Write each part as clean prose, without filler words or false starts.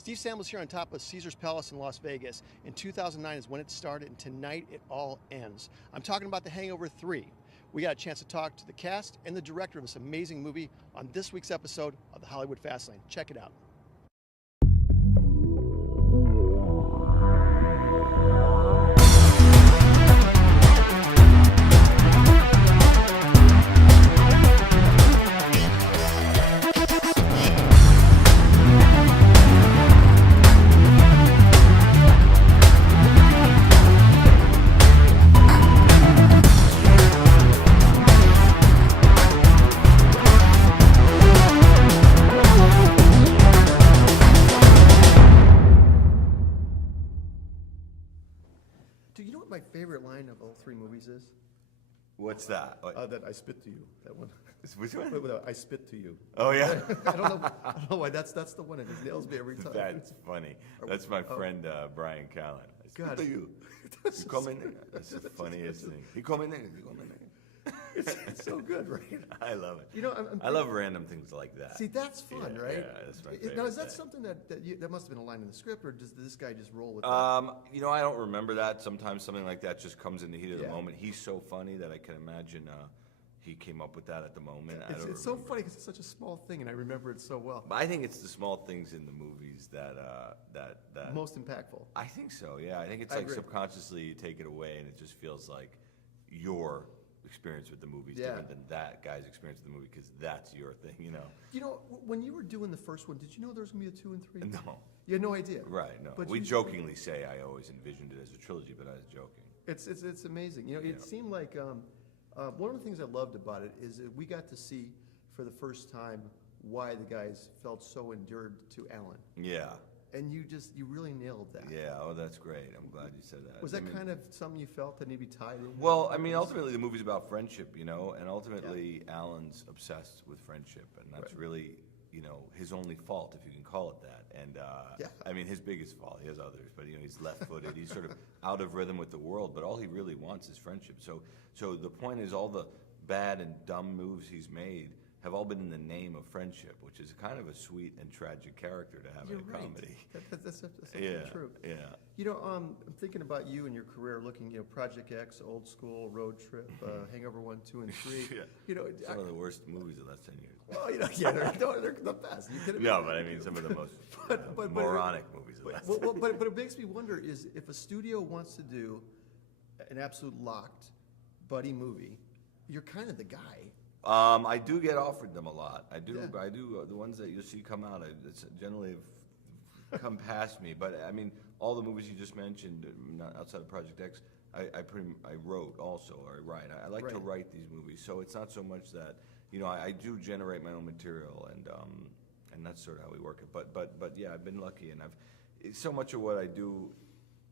Steve Samuels here on top of Caesar's Palace in Las Vegas. In 2009 is when it started, and tonight it all ends. I'm talking about The Hangover 3. We got a chance to talk to the cast and the director of this amazing movie on this week's episode of the Hollywood Fastlane. Check it out. Do you know what my favorite line of all three movies is? What's that? That I spit to you. That one. Which one? I spit to you. Oh yeah. I don't know why that's the one. It just nails me every time. That's funny. That's my friend Brian Callen. I spit to you. You come in there. That's the funniest thing. You come in there. You come in there. It's so good, right? I love it. You know, I love random things like that. See, that's fun, Yeah, right? yeah, that's my favorite Now, is that thing. something that must have been a line in the script, or does this guy just roll with that? I don't remember that. Sometimes something like that just comes in the heat of the Yeah. moment. He's so funny that I can imagine he came up with that at the moment. I don't It's so remember. funny because it's such a small thing, and I remember it so well. But I think it's the small things in the movies that Most impactful. I think so. Yeah, I think it's I like agree. subconsciously you take it away, and it just feels like your experience with the movie is Yeah. different than that guy's experience with the movie because that's your thing, you know. You know, when you were doing the first one, did you know there was going to be a 2 and 3? No, You had no idea. right? No, But we you- jokingly say I always envisioned it as a trilogy, but I was joking. It's amazing. You know, it Yeah. seemed like one of the things I loved about it is that we got to see for the first time why the guys felt so endeared to Alan, Yeah, and you really nailed that. yeah. Oh, that's great. I'm glad you said that. Was I that mean, kind of something you felt that maybe tied in? Well, I mean, ultimately, the movie's about friendship, you know, and ultimately, Alan's obsessed with friendship, and that's Right. really, you know, his only fault, if you can call it that. And Yeah. I mean, his biggest fault. He has others, but you know, he's left-footed. He's sort of out of rhythm with the world. But all he really wants is friendship. So the point is, all the bad and dumb moves he's made have all been in the name of friendship, which is kind of a sweet and tragic character to have You're in a right. comedy. That's Yeah, true. yeah. You know, I'm thinking about you and your career, looking, Project X, Old School, Road Trip, Hangover 1, 2, and 3. Yeah. You know, Some of the worst movies of the last 10 years. well, yeah, they're the best. You kidding me? No, but I mean some of the most But- moronic movies of the last. But it makes me wonder is if a studio wants to do an absolute locked buddy movie, you're kind of the guy. I do get offered them a lot. I do. Yeah. I do. The ones that you see come out, it's generally have come past me. But I mean, all the movies you just mentioned, not outside of Project X, I wrote also, or I write. I like to Right. write these movies, so it's not so much that I do generate my own material, and that's sort of how we work it. But yeah, I've been lucky, and so much of what I do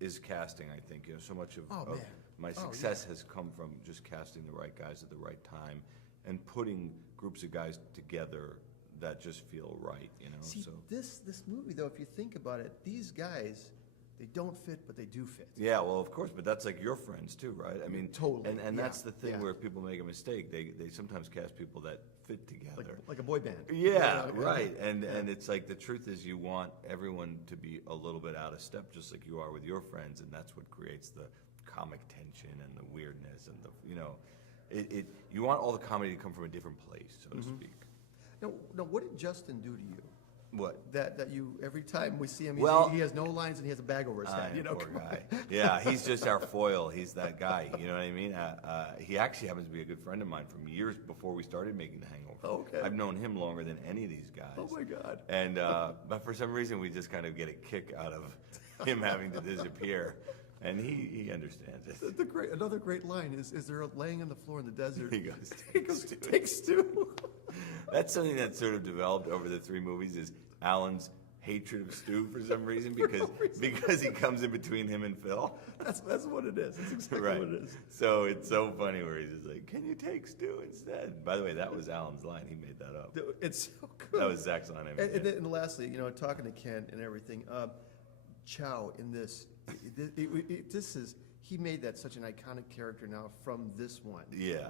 is casting. I think so much of, Oh, of man. my Oh, success has come from just casting the right guys at the right time and putting groups of guys together that just feel right, See, so. this movie, though, if you think about it, these guys, they don't fit, but they do fit. Yeah, well, of course, but that's like your friends too, right? I mean, Totally, And yeah, that's the thing yeah. where people make a mistake. They sometimes cast people that fit together. Like a boy band. Yeah, right. And it's like the truth is you want everyone to be a little bit out of step, just like you are with your friends, and that's what creates the comic tension and the weirdness and you want all the comedy to come from a different place, so to speak. Now, what did Justin do to you? What? That you every time we see him, Well- he has no lines and he has a bag over his head. Poor come on. guy. Yeah, he's just our foil. He's that guy. You know what I mean? He actually happens to be a good friend of mine from years before we started making The Hangover. Okay. I've known him longer than any of these guys. Oh my God. And but for some reason we just kind of get a kick out of him having to disappear, and he understands it. Another great line is there a laying on the floor in the desert? He goes, He goes, take stew. That's something that sort of developed over the three movies is Alan's hatred of Stu for some reason because he comes in between him and Phil. That's what it is. That's exactly Right. what it is. So it's so funny where he's just like, "Can you take Stu instead?" By the way, that was Alan's line. He made that up. It's so good. That was Zach's line. And lastly, talking to Ken and everything, Chow in this, he made that such an iconic character now from this one. Yeah.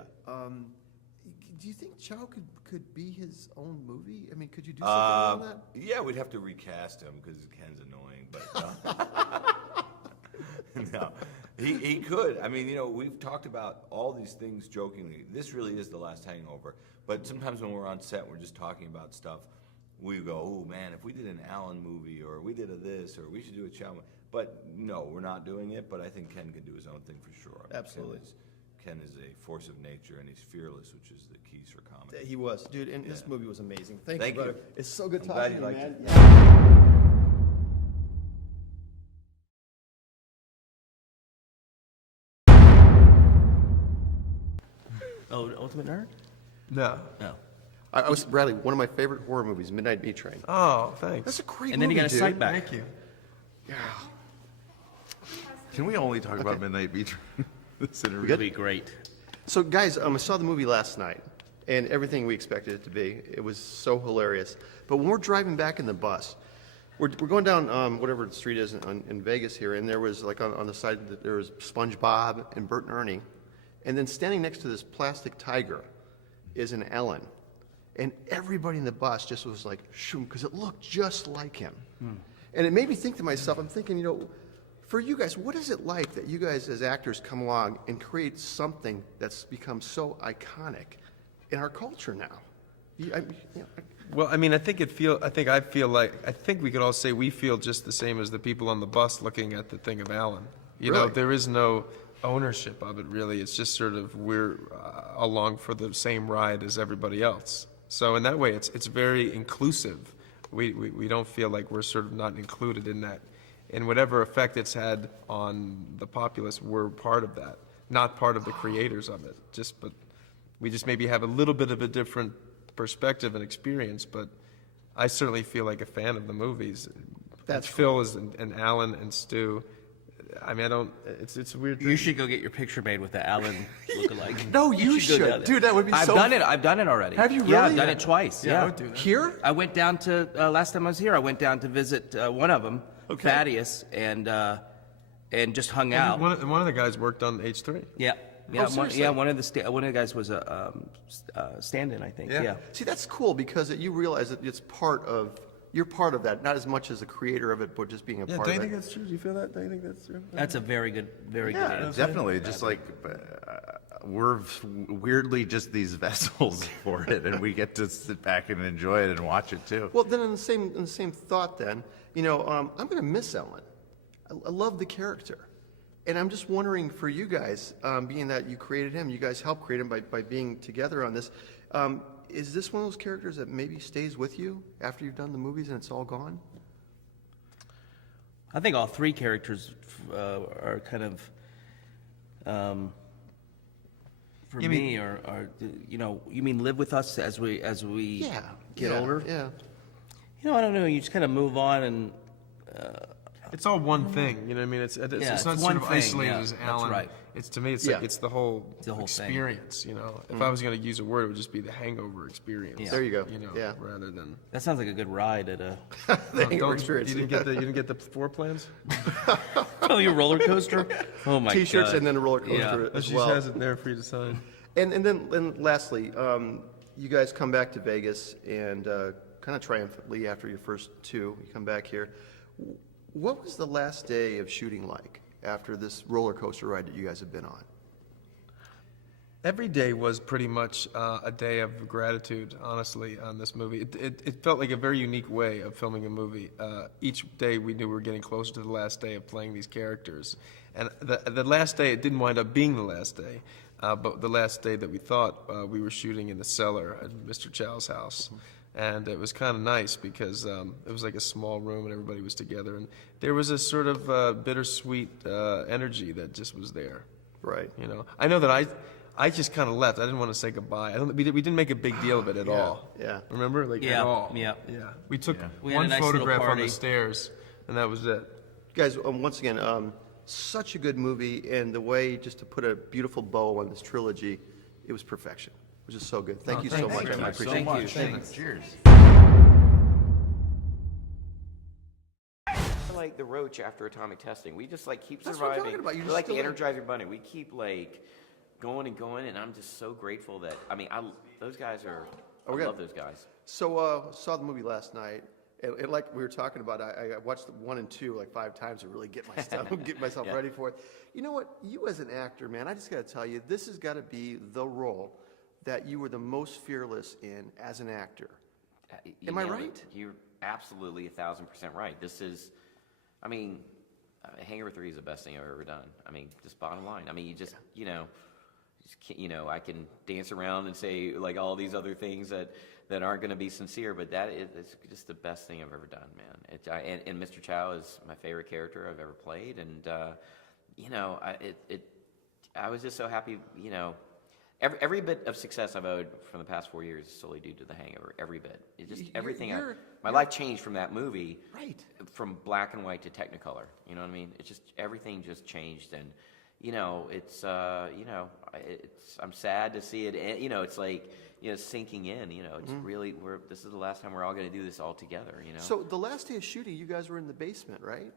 Do you think Chow could be his own movie? I mean, could you do something on that? Yeah, we'd have to recast him because Ken's annoying, but no, he could. I mean, we've talked about all these things jokingly. This really is the last Hangover, but sometimes when we're on set, we're just talking about stuff. We go, oh man, if we did an Alan movie, or we did this, or we should do a Chow movie. But no, we're not doing it. But I think Ken can do his own thing for sure. I mean, Absolutely. Ken is a force of nature, and he's fearless, which is the keys for comedy. He was, dude, and this movie was amazing. Thank Thank you, brother. you. It's so good I'm talking glad to you you, liked man. Oh, Ultimate Nerd? No. No. I was Bradley. One of my favorite horror movies, Midnight Meat Train. Oh, thanks. That's a great And then movie, you got a dude. sight back. Thank you. Can we only talk about Midnight Beach? This interview? It'll be great. So, guys, I saw the movie last night, and everything we expected it to be. It was so hilarious. But when we're driving back in the bus, we're going down whatever the street is in Vegas here, and there was like on the side there was SpongeBob and Bert and Ernie, and then standing next to this plastic tiger is an Ellen, and everybody in the bus just was like, shoom, because it looked just like him, and it made me think to myself, I'm thinking, for you guys, what is it like that you guys as actors come along and create something that's become so iconic in our culture now? Well, I mean, I think we could all say we feel just the same as the people on the bus looking at the thing of Alan. You know, Really? there is no ownership of it really. It's just sort of we're along for the same ride as everybody else. So in that way, it's very inclusive. We don't feel like we're sort of not included in that. And whatever effect it's had on the populace, we're part of that, not part of the creators of it. But we just maybe have a little bit of a different perspective and experience. But I certainly feel like a fan of the movies. That's Phil and Alan and Stu. I mean, I don't. It's a weird. You should go get your picture made with the Alan lookalike. No, you go should. down there. Dude, that would be I've so done it. I've done it already. Have you Yeah, really? I've done it twice. I Yeah. would do that. Here? I went down to last time I was here. I went down to visit one of them, Thaddeus, and just hung out. One of the guys worked on H3. Yeah. Oh, Yeah, seriously? one of the guys was a stand-in, I think. Yeah. Yeah. See, that's cool because you realize that you're part of that, not as much as the creator of it, but just being a part do of you it. think that's true? Do you feel that? Do you think that's true? That's a very good answer. Definitely. Just like we're weirdly just these vessels for it, and we get to sit back and enjoy it and watch it too. Well, then in the same thought, then I'm going to miss Ellen. I love the character, and I'm just wondering for you guys, being that you created him, you guys helped create him by being together on this. Is this one of those characters that maybe stays with you after you've done the movies and it's all gone? I think all three characters are kind of, for me, are you mean live with us as we get older? Yeah. I don't know. You just kind of move on, and It's all one thing, you know what I mean? It's not it's sort one of thing, isolated yeah, as that's Alan. right. It's to me, it's Yeah. like it's the whole the whole thing. experience, you know. If I was going to use a word, it would just be the hangover experience. Yeah. There you go. You know, Yeah. rather than that sounds like a good ride at a The hangover experience. You didn't get the floor plans? your roller coaster. Oh my T-shirts God. and then a roller coaster Yeah. as She well. has it there for you to sign. And then lastly, you guys come back to Vegas and kind of triumphantly after your first two, you come back here. What was the last day of shooting like after this roller coaster ride that you guys have been on? Every day was pretty much a day of gratitude, honestly, on this movie. It felt like a very unique way of filming a movie. Each day we knew we were getting closer to the last day of playing these characters. And the last day, it didn't wind up being the last day, but the last day that we thought we were shooting in the cellar at Mr. Chow's house. And it was kind of nice because it was like a small room and everybody was together. And there was a sort of bittersweet energy that just was there. Right. You know, I know that I just kind of left. I didn't want to say goodbye. We didn't make a big deal of it at all. Yeah. Remember? Like Yeah, at all. yeah. Yeah. We took We had a one nice little photograph on party. the stairs, and that was it. Guys, once again, such a good movie, and the way just to put a beautiful bow on this trilogy, it was perfection. It was just so good. Thank you so much. I appreciate it. Thank you. Cheers. Like the roach after atomic testing, we just like keep That's what I'm surviving. talking about. You're We're like the still- Energizer Bunny. We keep like going and going, and I'm just so grateful that, I mean, those guys are, I Okay. love those guys. So, saw the movie last night, and like we were talking about, I watched the 1 and 2 like 5 times to really get get myself Yeah. ready for it. You know what? You as an actor, man, I just got to tell you, this has got to be the role that you were the most fearless in as an actor. You Am I nailed right? it. You're absolutely 1,000% right. This is, I mean, Hangover 3 is the best thing I've ever done. I mean, just bottom line. I mean, you just, you know, I can dance around and say like all these other things that aren't going to be sincere, but it's just the best thing I've ever done, man. And Mr. Chow is my favorite character I've ever played, and you know, I was just so happy, you know. Every bit of success I've owed from the past 4 years is solely due to The Hangover. Every bit. It just everything. My life changed from that movie. Right. From black and white to Technicolor. You know what I mean? It just everything just changed, and you know, it's you know, I'm sad to see it. And, you know, it's like, you know, sinking in. You know, it's really this is the last time we're all going to do this all together. You know. So the last day of shooting, you guys were in the basement, right?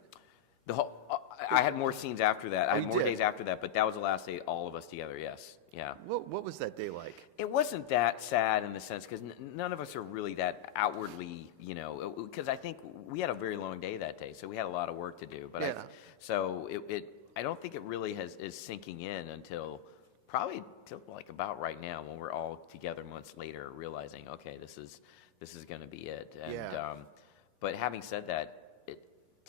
The whole, I had more scenes after that. I Oh, had you more did? days after that, but that was the last day, all of us together. Yes, yeah. What was that day like? It wasn't that sad in the sense because none of us are really that outwardly, you know. Because I think we had a very long day that day, so we had a lot of work to do. But Yeah. so I don't think it really is sinking in until probably till like about right now when we're all together months later, realizing okay, this is going to be it. And Yeah. but having said that.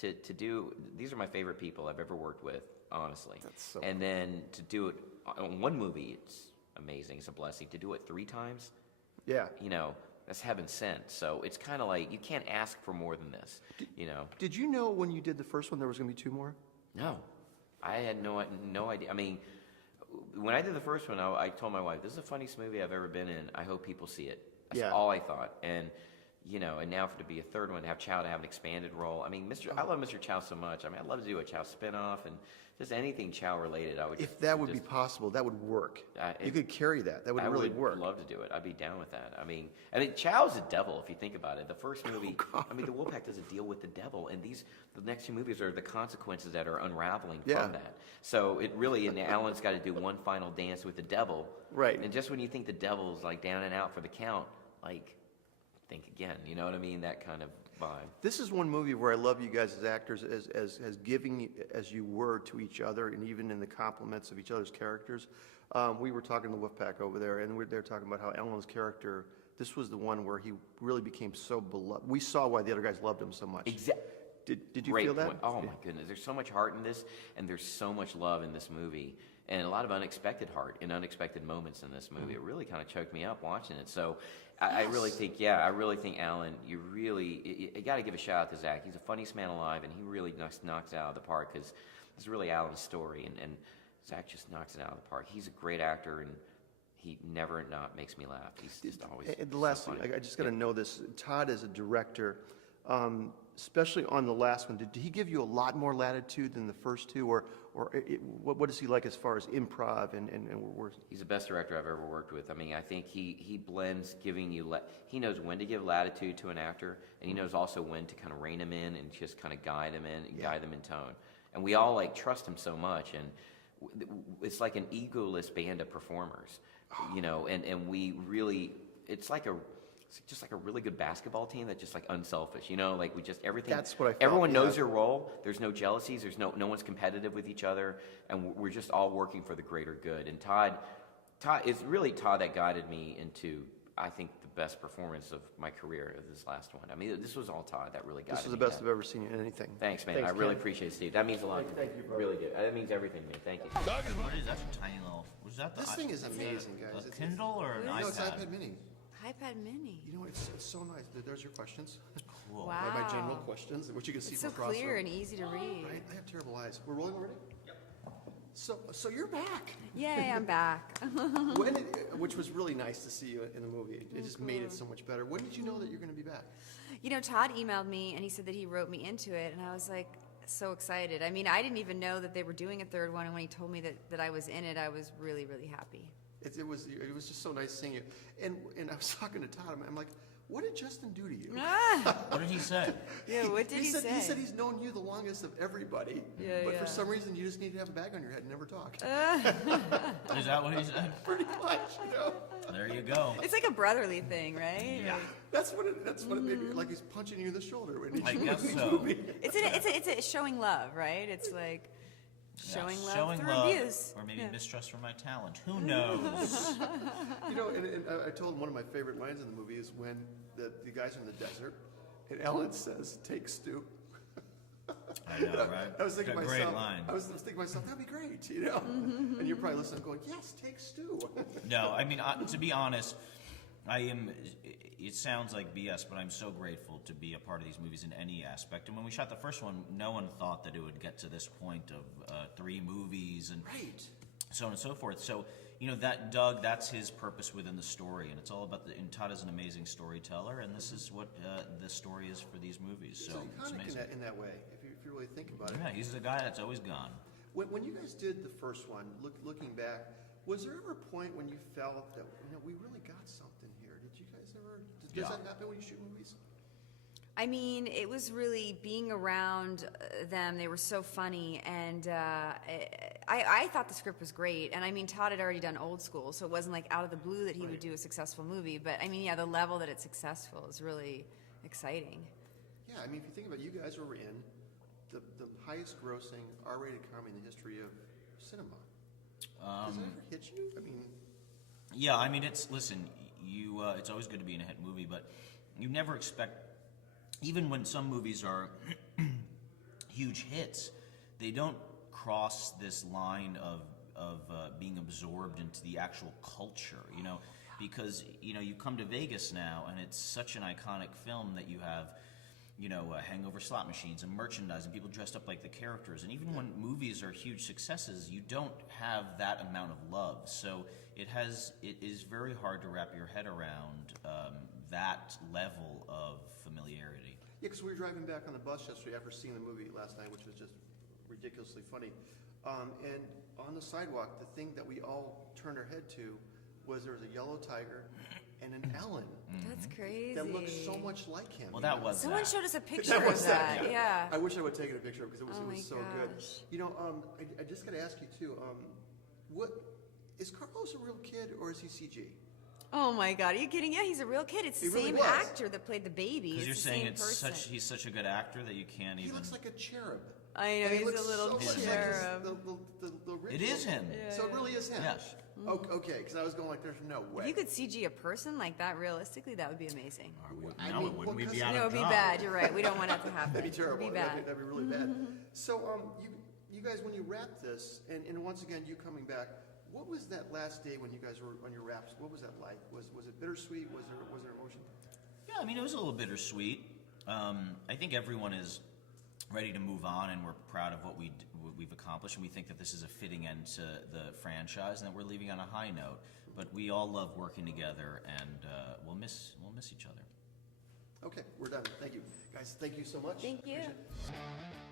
To do these are my favorite people I've ever worked with, honestly. That's so and then to do it on one movie, it's amazing. It's a blessing. To do it 3 times, Yeah. you know, that's heaven sent. So it's kind of like you can't ask for more than this, you know. Did you know when you did the first one there was going to be 2 more? No, I had no idea. I mean, when I did the first one, I told my wife, "This is the funniest movie I've ever been in. I hope people see it." That's Yeah. all I thought. And you know, and now for to be a third one, to have Chow to have an expanded role. I mean, I love Mr. Chow so much. I mean, I'd love to do a Chow spinoff and just anything Chow related. I would. If that would be possible, that would work. You could carry that. That would I really would work. love to do it. I'd be down with that. I mean, Chow's a devil if you think about it. The first movie, I mean, the Wolfpack does a deal with the devil, and the next 2 movies are the consequences that are unraveling Yeah. from that. So it really, and Alan's got to do one final dance with the devil. Right. And just when you think the devil's like down and out for the count, like, think again. You know what I mean? That kind of vibe. This is one movie where I love you guys as actors, as giving as you were to each other, and even in the compliments of each other's characters. We were talking to the Wolfpack over there, and they're talking about how Alan's character. This was the one where he really became so beloved. We saw why the other guys loved him so much. Did you Great feel that? point. Oh my goodness, there's so much heart in this, and there's so much love in this movie, and a lot of unexpected heart in unexpected moments in this movie. It really kind of choked me up watching it. So I really think, Alan, you got to give a shout out to Zach. He's the funniest man alive, and he really knocks it out of the park because it's really Alan's story, and Zach just knocks it out of the park. He's a great actor, and he never not makes me laugh. He's just always. And the last so thing, funny. I just got to know this. Todd, as a director, especially on the last one, did he give you a lot more latitude than the first 2, or what is he like as far as improv and He's the best director I've ever worked with. I mean, I think he blends giving you, he knows when to give latitude to an actor, and he knows also when to kind of rein him in and just kind of guide them in, guide them in tone. And we all like trust him so much, and it's like an egoless band of performers, you know, and we really, it's just like a really good basketball team that's just like unselfish, you know, like we just everything. That's what I felt, Everyone knows yeah. their role. There's no jealousies. There's no one's competitive with each other, and we're just all working for the greater good. And Todd, it's really Todd that guided me into, I think, the best performance of my career of this last one. I mean, this was all Todd that really guided me. this is the best I've ever seen in anything. Thanks, man. I really Ken. appreciate it, Steve. That means a lot. Thank you, bro. Really do. That means everything, man. Thank you. What is that? A tiny little. Was that the? This thing is amazing, guys. A Kindle or an No, it's iPad? iPad Mini. iPad Mini. You know, it's so nice. There's your questions. Cool. Wow. My general questions, which you can see It's so from across the clear room. and easy to read. Right? I have terrible eyes. We're rolling already? Yep. So you're back. Yay, I'm back. Which was really nice to see you in the movie. It just made it so much better. When did you know that you're going to be back? You know, Todd emailed me and he said that he wrote me into it, and I was like so excited. I mean, I didn't even know that they were doing a third one, and when he told me that I was in it, I was really, really happy. It was just so nice seeing you. And I was talking to Todd. I'm like, what did Justin do to you? What did he say? Yeah, what did he say? He said he's known you the longest of everybody, but for some reason you just need to have a bag on your head and never talk. Is that what he said? Pretty much, you know. There you go. It's like a brotherly thing, right? Yeah. That's what it made me, like he's punching you in the shoulder when he's I guess shooting so. me. It's a showing love, right? It's like showing Yeah, love showing through love, abuse. or maybe Yeah. mistrust for my talent. Who knows? You know, and I told him one of my favorite lines in the movie is when the guys are in the desert, and Ellen says, "Take Stu." I know, right? I was thinking A to great myself, line. I was thinking to myself, that'd be great, you know. And you're probably listening, going, "Yes, take Stu." No, I mean, to be honest, I am. It sounds like BS, but I'm so grateful to be a part of these movies in any aspect. And when we shot the first one, no one thought that it would get to this point of 3 movies and so on and so forth. So, you know, that Doug, that's his purpose within the story, and it's all about and Todd is an amazing storyteller, and this is what the story is for these movies. So it's iconic amazing. in that way, if you really think about it. Yeah, he's the guy that's always gone. When you guys did the first one, looking back, was there ever a point when you felt that, you know, we really got something here? Did you guys ever? Does that happen when you shoot movies? I mean, it was really being around them. They were so funny, and I thought the script was great. And I mean, Todd had already done Old School, so it wasn't like out of the blue that he would do a successful movie. But I mean, yeah, the level that it's successful is really exciting. Yeah, I mean, if you think about it, you guys were in the highest grossing R-rated comedy in the history of cinema. Does that ever hit you? I mean, Yeah, I mean, listen, it's always good to be in a hit movie, but you never expect, even when some movies are huge hits, they don't cross this line of being absorbed into the actual culture, you know, because, you know, you come to Vegas now and it's such an iconic film that you have, you know, hangover slot machines and merchandise and people dressed up like the characters. And even when movies are huge successes, you don't have that amount of love. So it is very hard to wrap your head around that level of familiarity. yeah, because we were driving back on the bus yesterday after seeing the movie last night, which was just ridiculously funny. And on the sidewalk, the thing that we all turned our head to was there was a yellow tiger and an Ellen That's crazy. that looked so much like him. Well, you that know? was Someone that. showed us a picture That was of that. that, Yeah. I wish I would have taken a picture because it was Oh my so good. gosh. You know, I just got to ask you too. What is Carlos a real kid or is he CG? Oh my God, are you kidding? Yeah, he's a real kid. It's the He really same was. actor that played the baby. Because It's you're the saying same person. he's such a good actor that you can't He even. looks like a cherub. I know, And he he's looks a little so much like cherub. the It original. is him. So it really is him. Yes. Okay, because I was going like, there's no way. If you could CG a person like that realistically, that would be amazing. I No, mean, it wouldn't. well, We'd be 'cause- out No, of it'd be job. bad. You're right. We don't want that to happen. That'd be terrible. It'd be bad. That'd be really bad. So, you guys, when you wrapped this, and once again, you coming back, what was that last day when you guys were on your wraps? What was that like? Was it bittersweet? Was there emotion? Yeah, I mean, it was a little bittersweet. I think everyone is ready to move on, and we're proud of what we've accomplished, and we think that this is a fitting end to the franchise, and that we're leaving on a high note. But we all love working together, and we'll miss each other. Okay, we're done. Thank you, guys. Thank you so much. Thank you. Appreciate it.